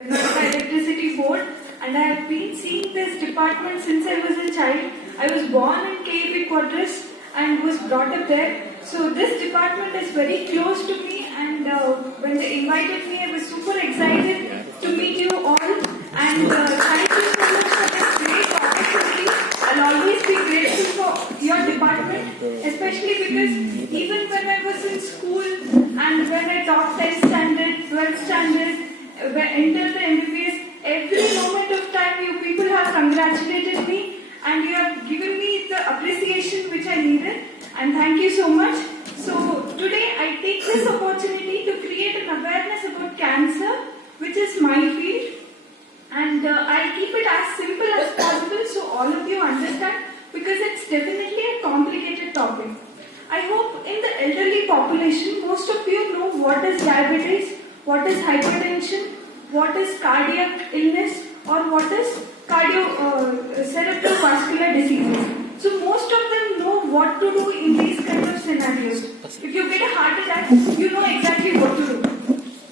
Electricity board, and I have been seeing this department since I was a child. I was born in KAB quarters and was brought up there. So this department is very close to me, and when they invited me, I was super excited to meet you all. And thank you so much for this great opportunity. I'll always be grateful for your department, especially because even when I was in school and when I taught 10th standard, 12th standard, enter the MBBS, every moment of time you people have congratulated me and you have given me the appreciation which I needed, and thank you so much. So today I take this opportunity to create an awareness about cancer, which is my field, and I'll keep it as simple as possible so all of you understand, because it's definitely a complicated topic. I hope in the elderly population most of you know what is diabetes, what is hypertension, what is cardiac illness, or what is cerebrovascular diseases. So most of them know what to do in these kind of scenarios. If you get a heart attack, you know exactly what to do.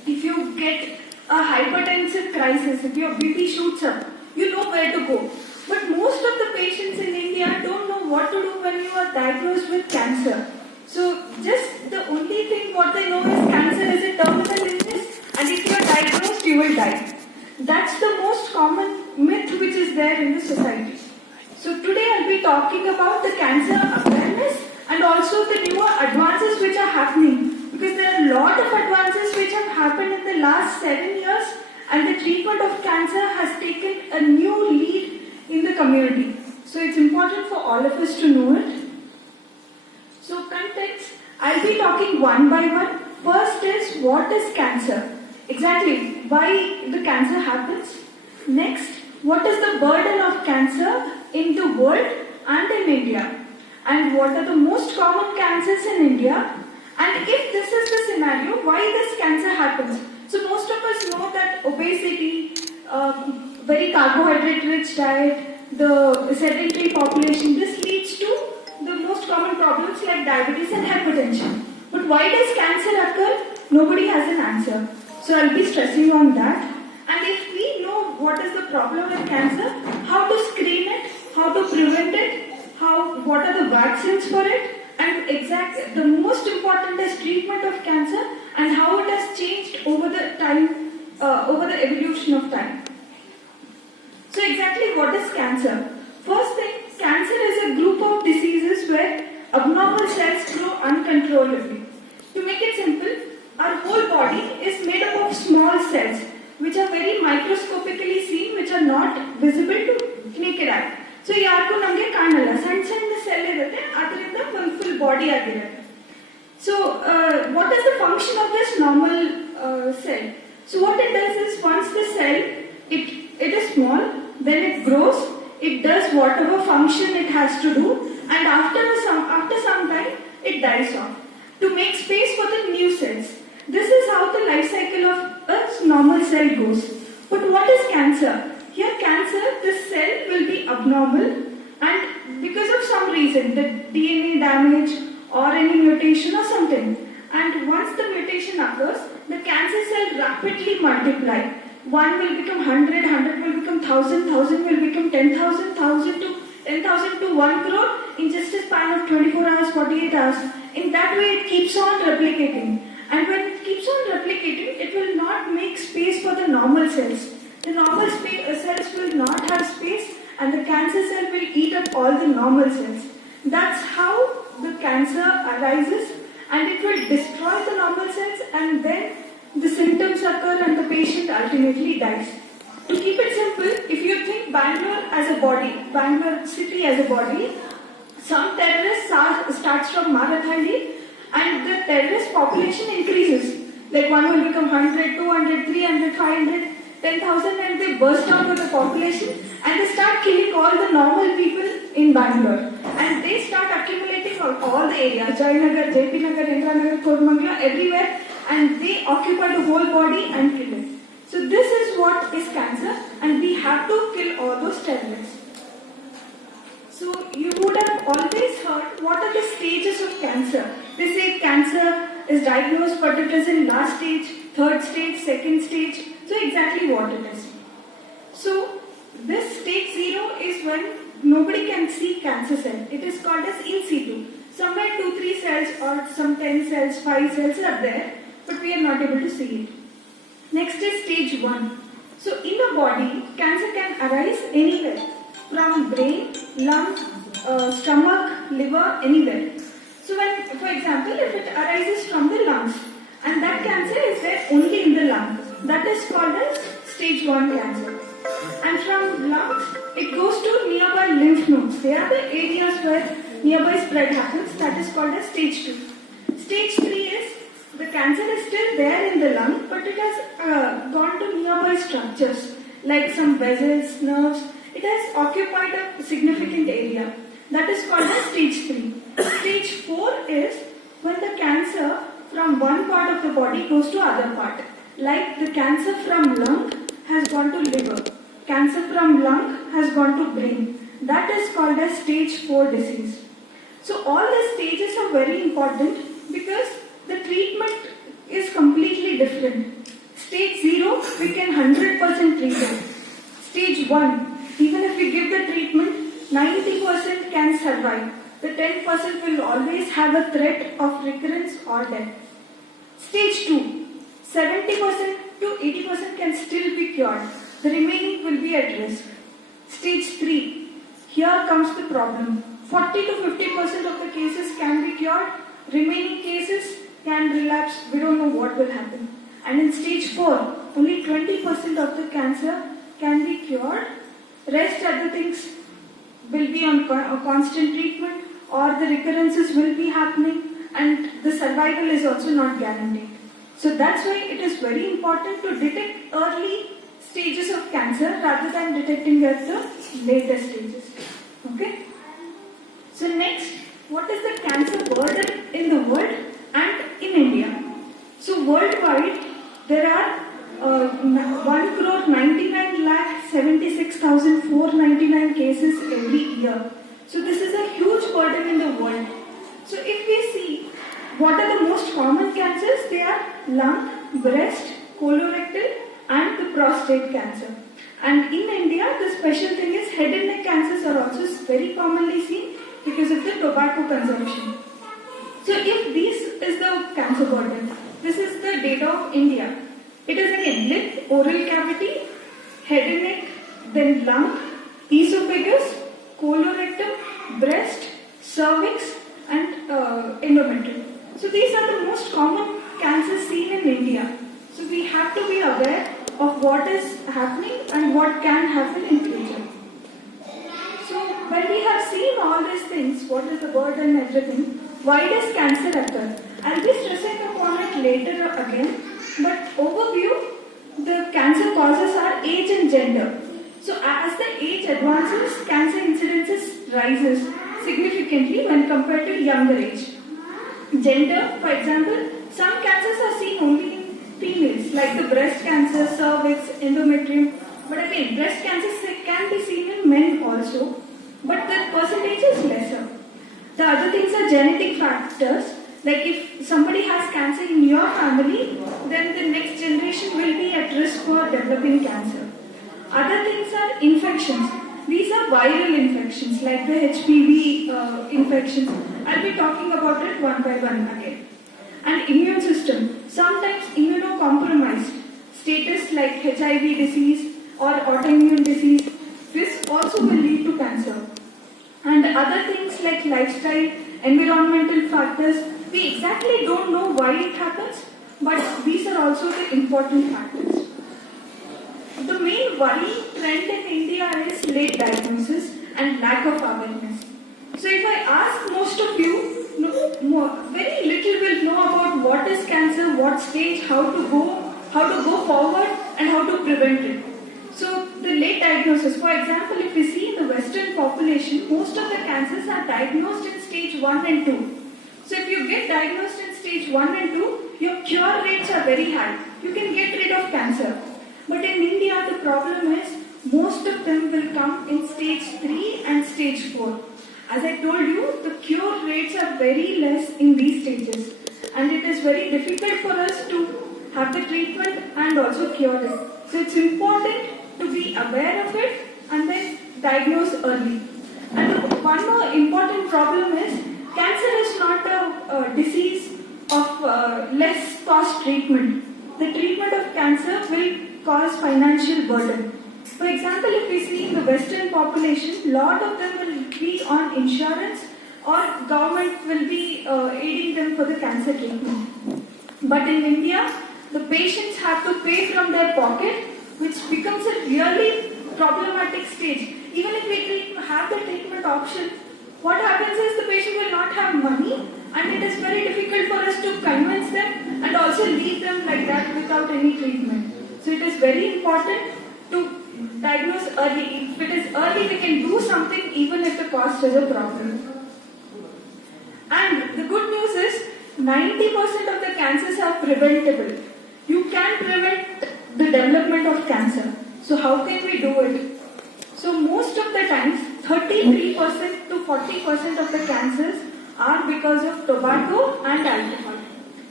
If you get a hypertensive crisis, if your BP shoots up, you know where to go. But most of the patients in India don't know what to do when you are diagnosed with cancer. So just the only thing what they know is cancer is a terminal illness, and if you are diagnosed, you will die. That's the most common myth which is there in the society. So today I'll be talking about the cancer awareness and also the newer advances which are happening, because there are a lot of advances which have happened in the last 7 years, and the treatment of cancer has taken a new lead in the community. So it's important for all of us to know it. So context, I'll be talking one by one. First is, what is cancer? Exactly, why the cancer happens. Next, what is the burden of cancer in the world and in India? And what are the most common cancers in India? And if this is the scenario, why this cancer happens? So most of us know that obesity, very carbohydrate-rich diet, the sedentary population, this leads to the most common problems like diabetes and hypertension. But why does cancer occur? Nobody has an answer. So I'll be stressing on that. And if we know what is the problem with cancer, how to screen it, how to prevent it, what are the vaccines for it, and the most important is treatment of cancer and how it has changed over the time, over the evolution of time. So exactly what is cancer? First thing, cancer is a group of diseases where abnormal cells grow uncontrollably. To make it simple, our whole body is made up of small cells which are very microscopically seen, which are not visible to naked eye. So ಯಾರಿಗೂ ನಮಗೆ ಕಾಣಲ್ಲ, ಸಣ್ಣ ಸಣ್ಣ cell ಇರುತ್ತೆ, ಅದರಿಂದ ಒಂದು full body ಆಗಿರುತ್ತೆ. So what is the function of this normal cell? So what it does is, once the cell, it is small, then it grows, it does whatever function it has to do, and after some time it dies off to make space for the new cells. This is how the life cycle of a normal cell goes. But what is cancer? Here cancer, this cell will be abnormal, and because of some reason, the DNA damage or any mutation or something, and once the mutation occurs, the cancer cell rapidly multiply. 1 will become 100, 100 will become 1000, 1000 will become 10,000, 10,000 to 1 crore in just a span of 24 hours, 48 hours. In that way it keeps on replicating. And when it keeps on replicating, it will not make space for the normal cells. The normal cells will not have space, and the cancer cell will eat up all the normal cells. That's how the cancer arises, and it will destroy the normal cells, and then the symptoms occur and the patient ultimately dies. To keep it simple, if you think Bangalore as a body, Bangalore city as a body, some terrorist starts from Marathalli, and the terrorist population increases. Like one will become 100, 200, 300, 500, 10,000, and they burst out with the population and they start killing all the normal people in Bangalore. And they start accumulating on all the areas, Jayanagar, JP Nagar, Indranagar, Kodmangla, everywhere, and they occupy the whole body and kill it. So this is what is cancer, and we have to kill all those terrorists. So you would have always heard what are the stages of cancer. They say cancer is diagnosed, but it is in last stage, third stage, second stage, So exactly what it is. So this stage 0 is when nobody can see cancer cell. It is called as in situ. Somewhere 2-3 cells or some 10 cells, 5 cells are there, but we are not able to see it. Next is stage 1. So in the body, cancer can arise anywhere, from brain, lung, stomach, liver, anywhere. So when, for example, if it arises from the lungs, and that cancer is there only in the lung, that is called as stage 1 cancer. And from lungs, it goes to nearby lymph nodes. They are the areas where nearby spread happens. That is called as stage 2. Stage 3 is the cancer is still there in the lung, but it has gone to nearby structures like some vessels, nerves. It has occupied a significant area. That is called as stage 3. Stage 4 is when the cancer from one part of the body goes to other part. Like the cancer from lung has gone to liver. Cancer from lung has gone to brain. That is called as stage 4 disease. So all the stages are very important because the treatment is completely different. Stage 0, we can 100% treat it. Stage 1, even if we give the treatment, 90% can survive. The 10% will always have a threat of recurrence or death. Stage 2, 70% to 80% can still be cured. The remaining will be at risk. Stage 3, here comes the problem. 40 to 50% of the cases can be cured. Remaining cases can relapse. We don't know what will happen. And in stage 4, only 20% of the cancer can be cured. Rest other things will be on constant treatment, or the recurrences will be happening, and the survival is also not guaranteed. So that's why it is very important to detect early stages of cancer rather than detecting at the later stages. Okay? So next, what is the cancer burden in the world and in India? So worldwide, there are 1,99,76,499 cases every year. So this is a huge burden in the world. So if we see what are the most common cancers, they are lung, breast, colorectal and the prostate cancer. And in India, the special thing is head and neck cancers are also very commonly seen because of the tobacco consumption. So if this is the cancer burden, this is the data of India. It is again lip, oral cavity, head and neck, then lung, esophagus, colorectal, breast, cervix and endometrium. So these are the most common cancers seen in India. So we have to be aware of what is happening and what can happen in future. So when we have seen all these things, what is the burden and everything, why does cancer occur? I'll be stressing upon it later again, but overview, the cancer causes are age and gender. So as the age advances, cancer incidences rises significantly when compared to younger age. Gender, for example, some cancers are seen only in females, like the breast cancer, cervix, endometrium. But again, breast cancer can be seen in men also, but the percentage is lesser. The other things are genetic factors, like if somebody has cancer in your family, then the next generation will be at risk for developing cancer. Other things are infections. These are viral infections, like the HPV infections. I'll be talking about it one by one again. And immune system, sometimes immunocompromised status like HIV disease or autoimmune disease, this also will lead to cancer. And other things like lifestyle, environmental factors, we exactly don't know why it happens, but these are also the important factors. The main worrying trend in India is late diagnosis and lack of awareness. So if I ask most of you, very little will know about what is cancer, what stage, how to go forward and how to prevent it. So the late diagnosis, for example, if we see in the Western population, most of the cancers are diagnosed in stage 1 and 2. So if you get diagnosed in stage 1 and 2, your cure rates are very high. You can get rid of cancer. But in India, the problem is most of them will come in stage 3 and stage 4. As I told you, the cure rates are very less in these stages. And it is very difficult for us to have the treatment and also cure it. So it's important to be aware of it and then diagnose early. And one more important problem is cancer is not a disease of less cost treatment. The treatment of cancer will cause financial burden. For example, if we see in the Western population, lot of them will be on insurance or government will be aiding them for the cancer treatment. But in India, the patients have to pay from their pocket, which becomes a really problematic stage. Even if we have the treatment option, what happens is the patient will not have money and it is very difficult for us to convince them and also leave them like that without any treatment. So it is very important to diagnose early. If it is early, we can do something even if the cost is a problem. And the good news is 90% of the cancers are preventable. You can prevent the development of cancer. So how can we do it? So most of the times, 33% to 40% of the cancers are because of tobacco and alcohol.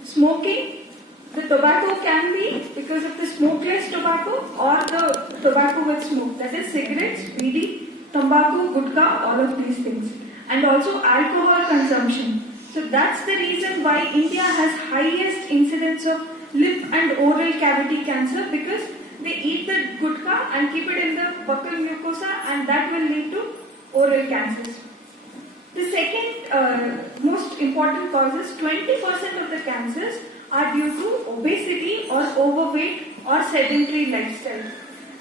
Smoking, the tobacco can be because of the smokeless tobacco or the tobacco with smoke. That is cigarettes, bidi, tobacco, gutka, all of these things. And also alcohol consumption. So that's the reason why India has highest incidence of lip and oral cavity cancer, because they eat the gutka and keep it in the buccal mucosa and that will lead to oral cancers. The second most important cause is 20% of the cancers are due to obesity or overweight or sedentary lifestyle.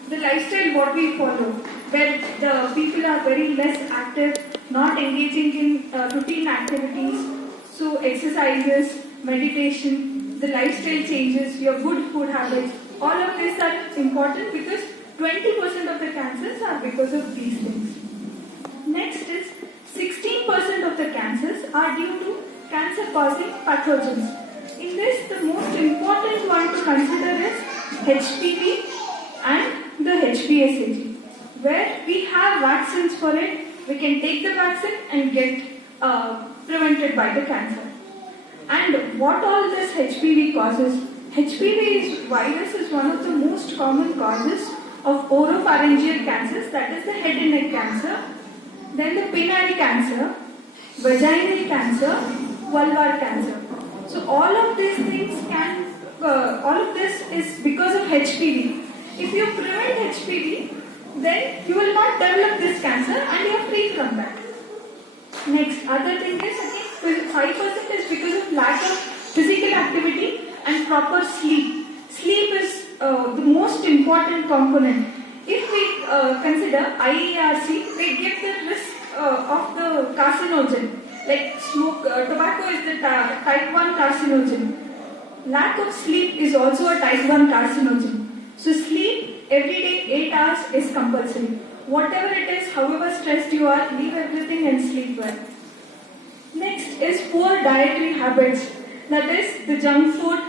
The lifestyle what we follow, where the people are very less active, not engaging in routine activities, so exercises, meditation, the lifestyle changes, your good food habits, all of these are important because 20% of the cancers are because of these things. Next is 16% of the cancers are due to cancer-causing pathogens. In this, the most important one to consider is HPV and the HPSAG, where we have vaccines for it. We can take the vaccine and get prevented by the cancer. And what all this HPV causes? HPV virus is one of the most common causes of oropharyngeal cancers, that is the head and neck cancer, then the penile cancer, vaginal cancer, vulvar cancer. So all of these things all of this is because of HPV. If you prevent HPV, then you will not develop this cancer and you are free from that. Next, other thing is 5% is because of lack of physical activity and proper sleep. Sleep is the most important component. If we consider IARC, they give the risk of the carcinogen. Like tobacco is the type 1 carcinogen. Lack of sleep is also a type 1 carcinogen. So sleep every day 8 hours is compulsory. Whatever it is, however stressed you are, leave everything and sleep well. Next is poor dietary habits. That is the junk food,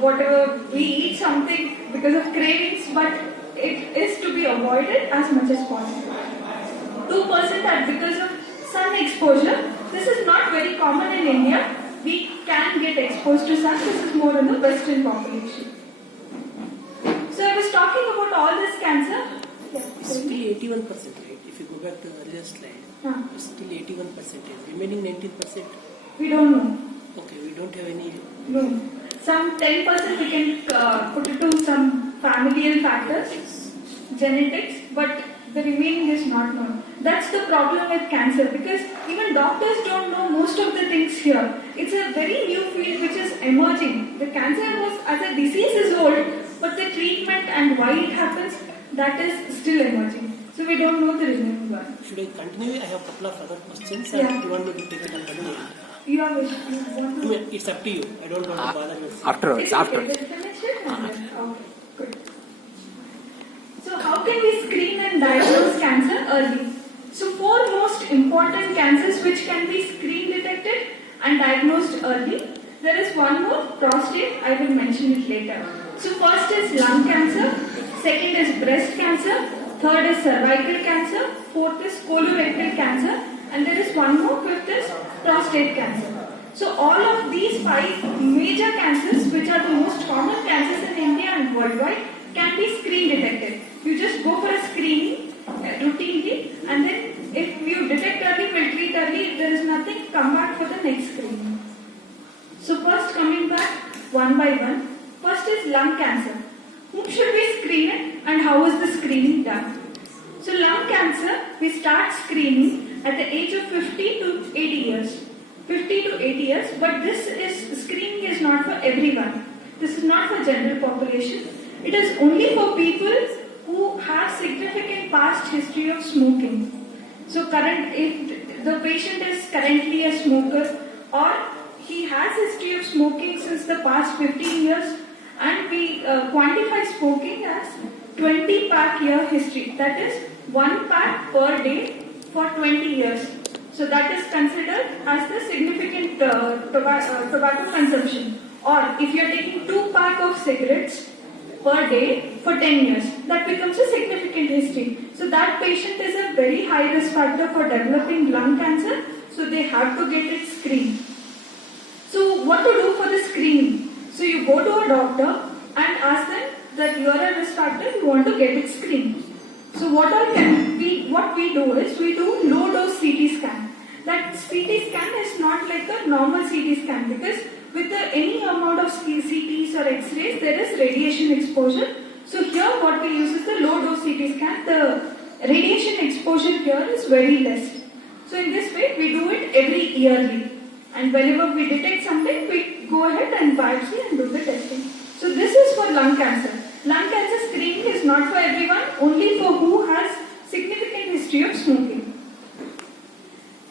whatever we eat something because of cravings, but it is to be avoided as much as possible. 2% are because of sun exposure. This is not very common in India. We can get exposed to sun. This is more in the Western population. So I was talking about all this cancer. It's still 81%, right? If you go back to the earlier slide, it's still 81%. Remaining 19%? We don't know. Okay, we don't have any. No. Some 10% we can put it to some familial factors, genetics, but the remaining is not known. That's the problem with cancer, because even doctors don't know most of the things here. It's a very new field which is emerging. The cancer was, as a disease, is old, but the treatment and why it happens, that is still emerging. So we don't know the remaining one. Should I continue? I have a couple of other questions. Yeah. You want me to take it and continue? You want to? I mean, it's up to you. I don't want to bother you. Afterwards. Okay, finish it? Okay, good. So how can we screen and diagnose cancer early? So 4 most important cancers which can be screen detected and diagnosed early. There is one more, prostate. I will mention it later. So first is lung cancer, second is breast cancer, third is cervical cancer, fourth is colorectal cancer, and there is one more, fifth is prostate cancer. So all of these 5 major cancers, which are the most common cancers in India and worldwide, can be screen detected. You just go for a screening routinely, and then if you detect early, will treat early. If there is nothing, come back for the next screening. So first, coming back one by one. First is lung cancer. Whom should we screen it, and how is the screening done? So lung cancer, we start screening at the age of 50 to 80 years. 50 to 80 years, but screening is not for everyone. This is not for general population. It is only for people who have significant past history of smoking. So if the patient is currently a smoker, or he has history of smoking since the past 15 years, and we quantify smoking as 20 pack year history. That is 1 pack per day for 20 years. So that is considered as the significant tobacco consumption. Or if you are taking 2 pack of cigarettes per day for 10 years, that becomes a significant history. So that patient is a very high risk factor for developing lung cancer. So they have to get it screened. So what to do for the screening? So you go to a doctor and ask them that you are a risk factor, you want to get it screened. So what we do is we do low dose CT scan. That CT scan is not like a normal CT scan, because with any amount of CTs or X-rays there is radiation exposure. So here what we use is the low dose CT scan. The radiation exposure here is very less. So in this way we do it every yearly. And whenever we detect something, we go ahead and biopsy and do the testing. So this is for lung cancer. Lung cancer screening is not for everyone, only for who has significant history of smoking.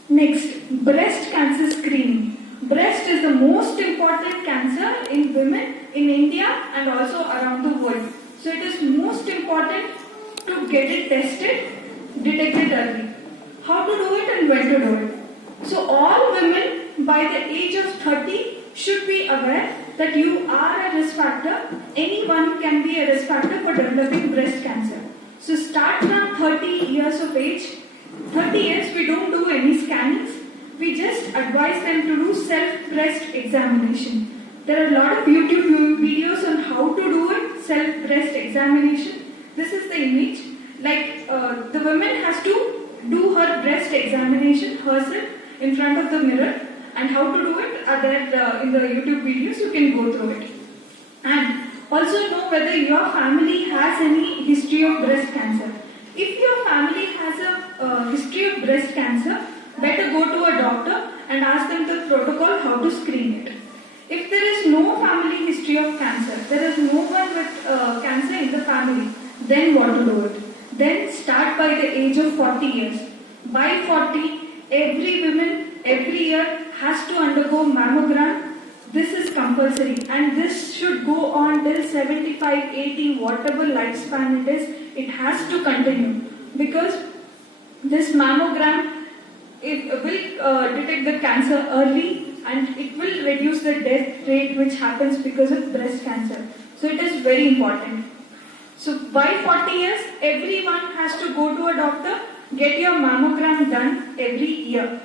Next, breast cancer screening. Breast is the most important cancer in women in India and also around the world. So it is most important to get it tested, detected early. How to do it and when to do it. So all women by the age of 30 should be aware that you are a risk factor. Anyone can be a risk factor for developing breast cancer. So start from 30 years of age. 30 years we don't do any scannings. We just advise them to do self-breast examination. There are a lot of YouTube videos on how to do it, self-breast examination. This is the image. Like the woman has to do her breast examination herself in front of the mirror. And how to do it are there in the YouTube videos, you can go through it. And also know whether your family has any history of breast cancer. If your family has a history of breast cancer, better go to a doctor and ask them the protocol how to screen it. If there is no family history of cancer, there is no one with cancer in the family, then what to do it? Then start by the age of 40 years. By 40, every woman every year has to undergo mammogram. This is compulsory, and this should go on till 75, 80, whatever lifespan it is, it has to continue, because this mammogram, it will detect the cancer early, and it will reduce the death rate which happens because of breast cancer. So it is very important. So by 40 years, everyone has to go to a doctor, get your mammogram done every year.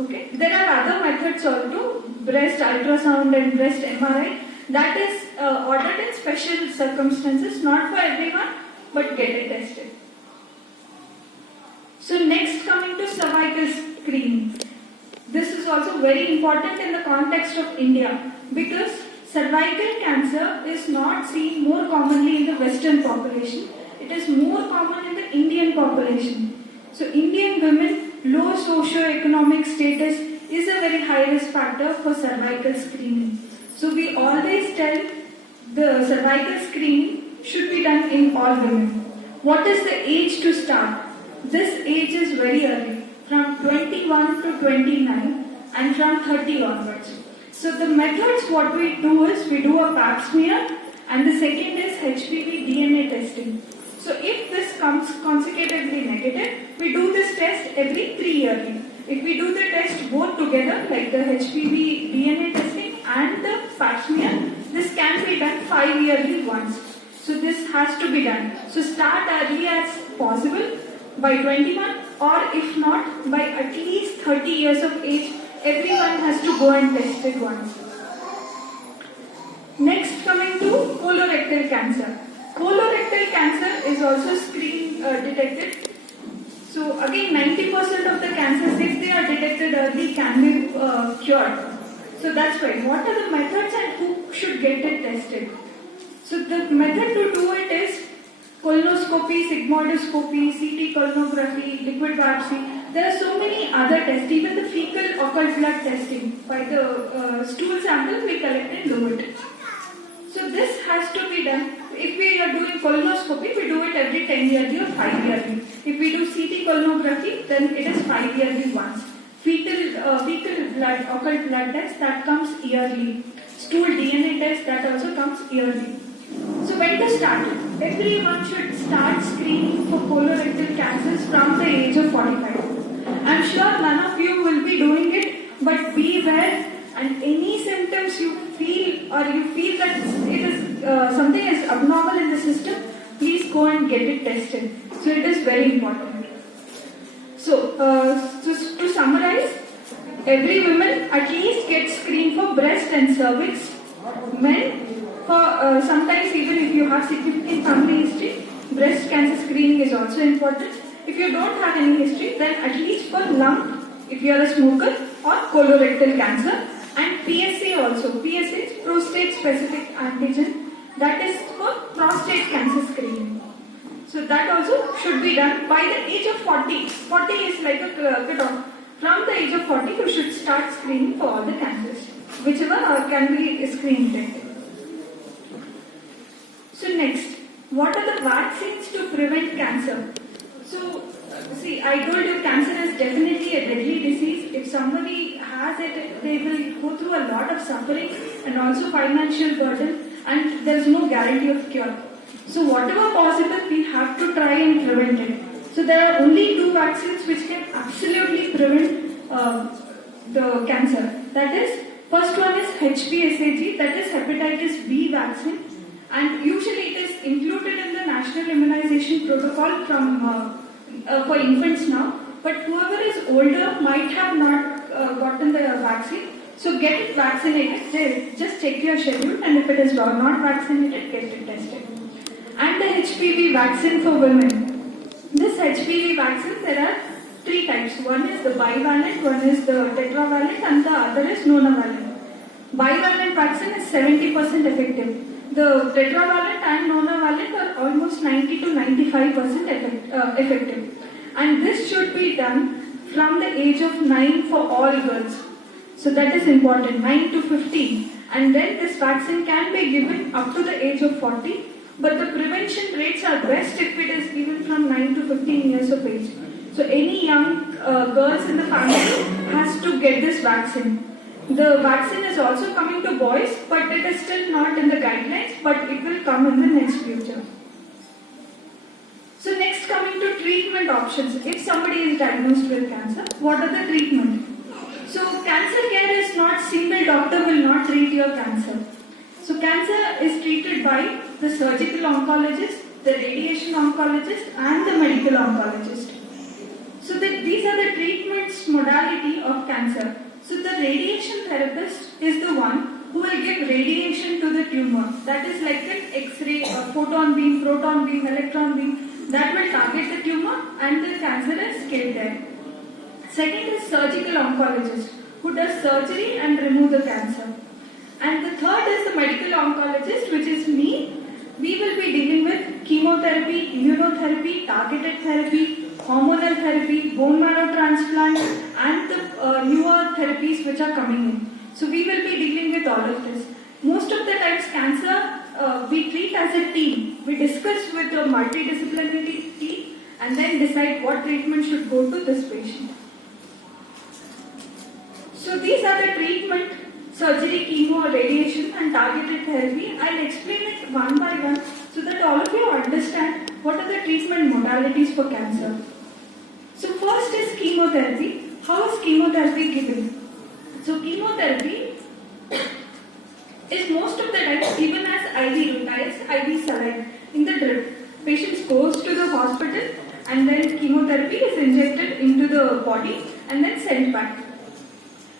Okay. There are other methods also, breast ultrasound and breast MRI. That is ordered in special circumstances, not for everyone, but get it tested. So next, coming to cervical screening. This is also very important in the context of India, because cervical cancer is not seen more commonly in the Western population. It is more common in the Indian population. So Indian women, low socio-economic status is a very high risk factor for cervical screening. So we always tell the cervical screening should be done in all women. What is the age to start? This age is very early, from 21 to 29 and from 30 onwards. So the methods what we do is we do a pap smear, and the second is HPV DNA testing. So if this comes consecutively negative, we do this test every 3 yearly. If we do the test both together, like the HPV DNA testing and the pap smear, this can be done 5 yearly once. So this has to be done. So start early as possible by 21, or if not, by at least 30 years of age, everyone has to go and test it once. Next, coming to colorectal cancer. Colorectal colorectal cancer is also screen detected. So again, 90% of the cancers, if they are detected early, can be cured. So that's why. What are the methods and who should get it tested? So the method to do it is colonoscopy, sigmoidoscopy, CT colonography, liquid biopsy. There are so many other tests, even the fecal occult blood testing. By the stool sample, we collect and do it. So this has to be done. If we are doing colonoscopy, we do it every 10 yearly or 5 yearly. If we do CT colonography, then it is 5 yearly once. Fecal blood, occult blood test, that comes yearly. Stool DNA test, that also comes yearly. So when to start? Everyone should start screening for colorectal cancers from the age of 45. I'm sure none of you will be doing it, but beware, and any symptoms you feel or you feel that it is something is abnormal in the system, please go and get it tested. So it is very important. So to summarize, every woman at least gets screened for breast and cervix. Men, for sometimes even if you have significant family history, breast cancer screening is also important. If you don't have any history, then at least for lung, if you are a smoker, or colorectal cancer, and PSA also. PSA is prostate specific antigen, that is for prostate cancer screening. So that also should be done by the age of 40. 40 is like a cutoff. From the age of 40, you should start screening for all the cancers, whichever can be screened. So next, what are the vaccines to prevent cancer? So, see, I told you cancer is definitely a deadly disease. If somebody has it, they will go through a lot of suffering and also financial burden, and there is no guarantee of cure. So whatever possible, we have to try and prevent it. So there are only 2 vaccines which can absolutely prevent the cancer. That is, first one is HPSAG, that is hepatitis B vaccine, and usually it is included in the national immunization protocol from for infants now. But whoever is older might have not gotten the vaccine, so get it vaccinated. Just check your schedule, and if it is not vaccinated, get it tested. And the HPV vaccine for women. This HPV vaccine, there are 3 types. One is the bivalent, one is the tetravalent, and the other is nonavalent. Bivalent vaccine is 70% effective. The tetravalent and nonavalent are almost 90 to 95% effective. And this should be done from the age of 9 for all girls. So that is important, 9 to 15. And then this vaccine can be given up to the age of 40. But the prevention rates are best if it is given from 9 to 15 years of age. So any young girls in the family has to get this vaccine. The vaccine is also coming to boys, but it is still not in the guidelines, but it will come in the next future. So next, coming to treatment options. If somebody is diagnosed with cancer, what are the treatment? So cancer care is not single doctor will not treat your cancer. So cancer is treated by the surgical oncologist, the radiation oncologist, and the medical oncologist. So these are the treatments modality of cancer. So the radiation therapist is the one who will give radiation to the tumor. That is like an X-ray, photon beam, proton beam, electron beam. That will target the tumor and the cancer is killed there. Second is surgical oncologist, who does surgery and remove the cancer. And the third is the medical oncologist, which is me. We will be dealing with chemotherapy, immunotherapy, targeted therapy, hormonal therapy, bone marrow transplant, and the newer therapies which are coming in. So we will be dealing with all of this. Most of the times cancer we treat as a team. We discuss with a multidisciplinary team and then decide what treatment should go to this patient. So these are the treatment: surgery, chemo, radiation, and targeted therapy. I'll explain it one by one so that all of you understand what are the treatment modalities for cancer. So first is chemotherapy. How is chemotherapy given? So chemotherapy is most of the time given as IV route, IV saline in the drip. Patients goes to the hospital and then chemotherapy is injected into the body and then sent back.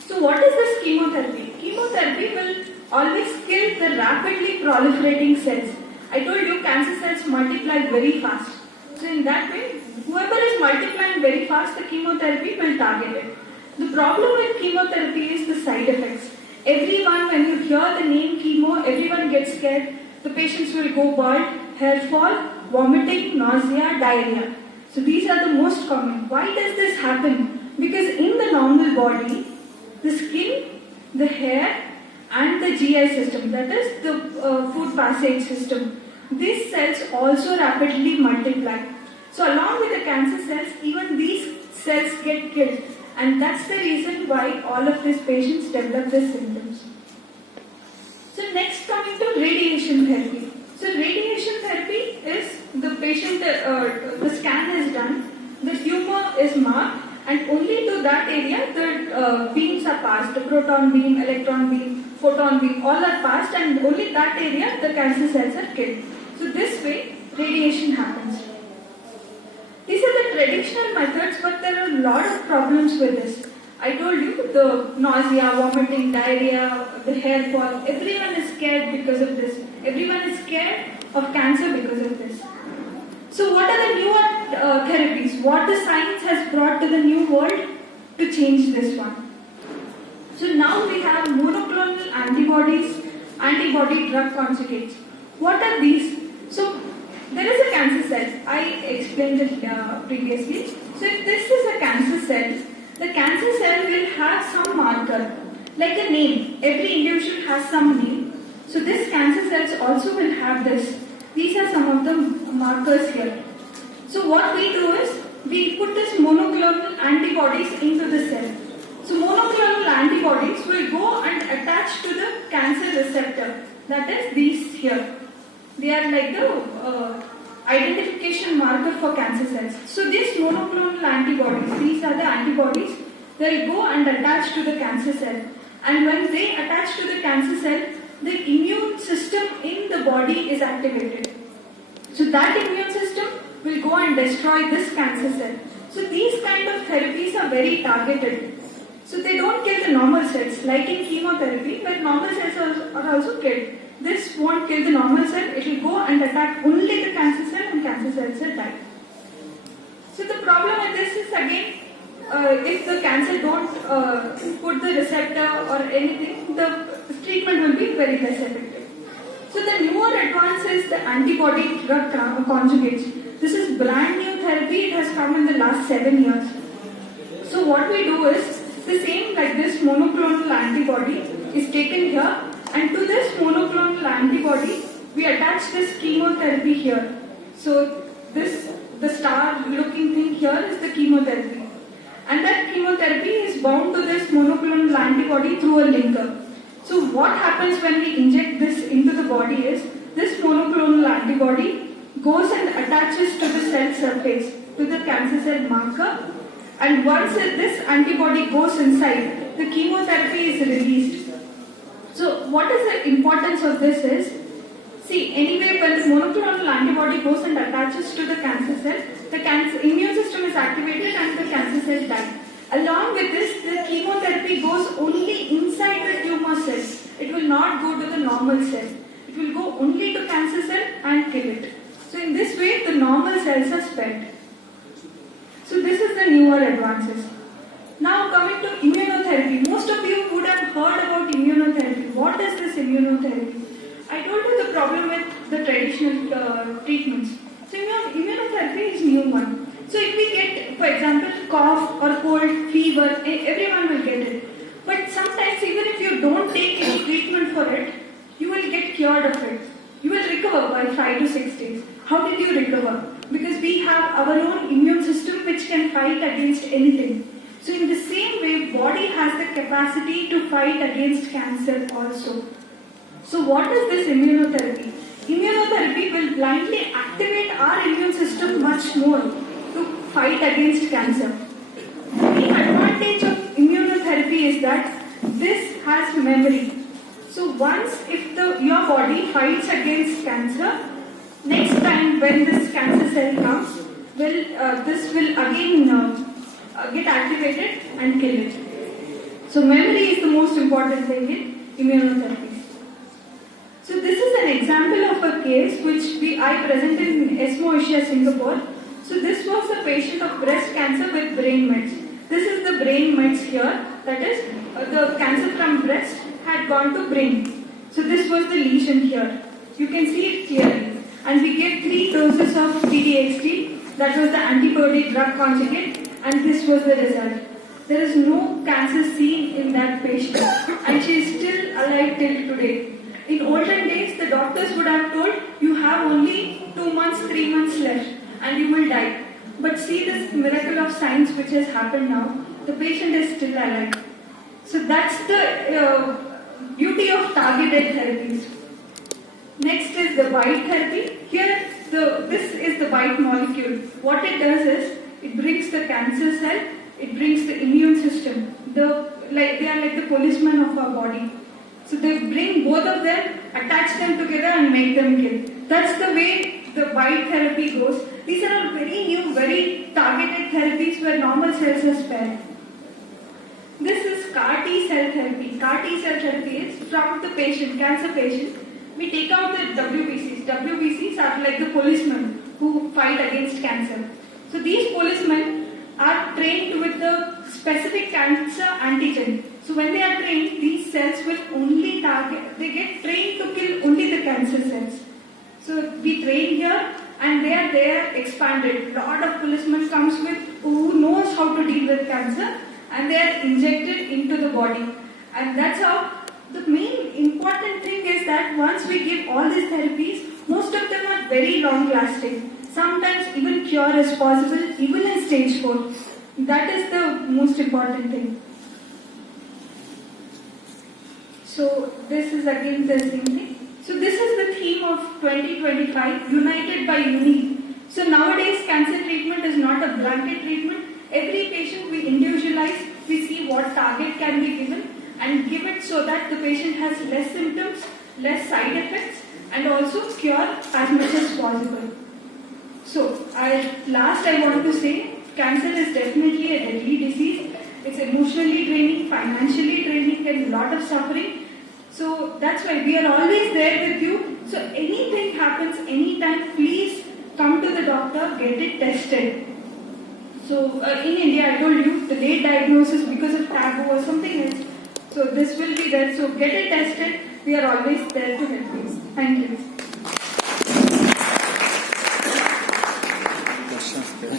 So what is this chemotherapy? Chemotherapy will always kill the rapidly proliferating cells, I told you cancer cells multiply very fast. So in that way, whoever is multiplying very fast, the chemotherapy will target it. The problem with chemotherapy is the side effects. Everyone, when you hear the name chemo, everyone gets scared. The patients will go bald, hair fall, vomiting, nausea, diarrhea. So these are the most common. Why does this happen? Because in the normal body, the skin, the hair and the GI system, that is the food passage system, these cells also rapidly multiply. So along with the cancer cells, even these cells get killed. And that's the reason why all of these patients develop these symptoms. So next, coming to radiation therapy. So radiation therapy is the patient, the scan is done, the tumor is marked, and only to that area the beams are passed, the proton beam, electron beam, photon beam, all are passed, and only that area the cancer cells are killed. So this way radiation happens. These are the traditional methods, but there are a lot of problems with this. I told you the nausea, vomiting, diarrhea, the hair fall, everyone is scared because of this. Everyone is scared of cancer because of this. So what are the newer therapies? What the science has brought to the new world to change this one? So now we have monoclonal antibodies, antibody drug conjugates. What are these? So there is a cancer cell. I explained it previously. So if this is a cancer cell, the cancer cell will have some marker, like a name. Every individual has some name. So this cancer cells also will have this. These are some of the markers here. So what we do is, we put this monoclonal antibodies into the cell. So monoclonal antibodies will go and attach to the cancer receptor. That is these here. They are like the identification marker for cancer cells. So these monoclonal antibodies, these are the antibodies, they will go and attach to the cancer cell. And when they attach to the cancer cell, the immune system in the body is activated. So that immune system will go and destroy this cancer cell. So these kind of therapies are very targeted. So they don't kill the normal cells, like in chemotherapy, where normal cells are also killed. This won't kill the normal cell, it will go and attack only the cancer cell, and cancer cells will die. So the problem with this is, again, if the cancer don't put the receptor or anything, the treatment will be very less effective. So the newer advance is the antibody drug conjugates. This is brand new therapy, it has come in the last 7 years. So what we do is, the same like this monoclonal antibody is taken here, and to this monoclonal antibody, we attach this chemotherapy here. So this, the star looking thing here is the chemotherapy. And that chemotherapy is bound to this monoclonal antibody through a linker. So what happens when we inject this into the body is, this monoclonal antibody goes and attaches to the cell surface, to the cancer cell marker. And once this antibody goes inside, the chemotherapy is released. So what is the importance of this is, see, anyway when the monoclonal antibody goes and attaches to the cancer cell, the cancer immune system is activated and the cancer cell dies. Along with this, the chemotherapy goes only inside the tumor cells. It will not go to the normal cell. It will go only to cancer cell and kill it. So in this way, the normal cells are spared. So this is the newer advances. Now coming to immunotherapy. Most of you would have heard about immunotherapy. What is this immunotherapy? I told you the problem with the traditional treatments. So immunotherapy is new one. So if we get, for example, cough or cold, fever, everyone will get it. But sometimes even if you don't take any treatment for it, you will get cured of it. You will recover by 5 to 6 days. How did you recover? Because we have our own immune system which can fight against anything. So in the same way, body has the capacity to fight against cancer also. So what is this immunotherapy? Immunotherapy will blindly activate our immune system much more to fight against cancer. The advantage of immunotherapy is that this has memory. So once if your body fights against cancer, next time when this cancer cell comes, this will again get activated and kill it. So memory is the most important thing in immunotherapy. So this is an example of of a case which I presented in ESMO Asia, Singapore. So this was a patient of breast cancer with brain mets. This is the brain mets here. That is, the cancer from breast had gone to brain. So this was the lesion here. You can see it clearly. And we gave 3 doses of TDXT. That was the antibody drug conjugate. And this was the result. There is no cancer seen in that patient. And she is still alive till today. In olden days, the doctors would have told, you have only 2 months, 3 months left and you will die. But see this miracle of science which has happened now. The patient is still alive. So that's the beauty of targeted therapies. Next is the BiTE therapy. Here, this is the BiTE molecule. What it does is, it brings the cancer cell, it brings the immune system. They are like the policemen of our body. So they bring both of them, attach them together and make them kill. That's the way the BiTE therapy goes. These are all very new, very targeted therapies where normal cells are spared. This is CAR T cell therapy. CAR T cell therapy is from the patient, cancer patient. We take out the WBCs. WBCs are like the policemen who fight against cancer. So these policemen are trained with the specific cancer antigen. So when they are trained, these cells will only target, they get trained to kill only the cancer cells. So we train here and they are there expanded. Lot of policemen comes with who knows how to deal with cancer and they are injected into the body. And that's how the main important thing is that once we give all these therapies, most of them are very long lasting. Sometimes even cure is possible, even in stage 4. That is the most important thing. So this is again the same thing. So this is the theme of 2025, United by Unique. So nowadays cancer treatment is not a blanket treatment. Every patient we individualize, we see what target can be given and give it so that the patient has less symptoms, less side effects and also cure as much as possible. So last I want to say, cancer is definitely a deadly disease. It's emotionally draining, financially draining and a lot of suffering. So that's why we are always there with you. So anything happens anytime, please come to the doctor, get it tested. So in India, I told you, the late diagnosis because of taboo or something else. So this will be there. So get it tested. We are always there to help you. Thank you.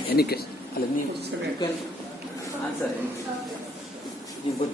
Any question? Let me answer. You would.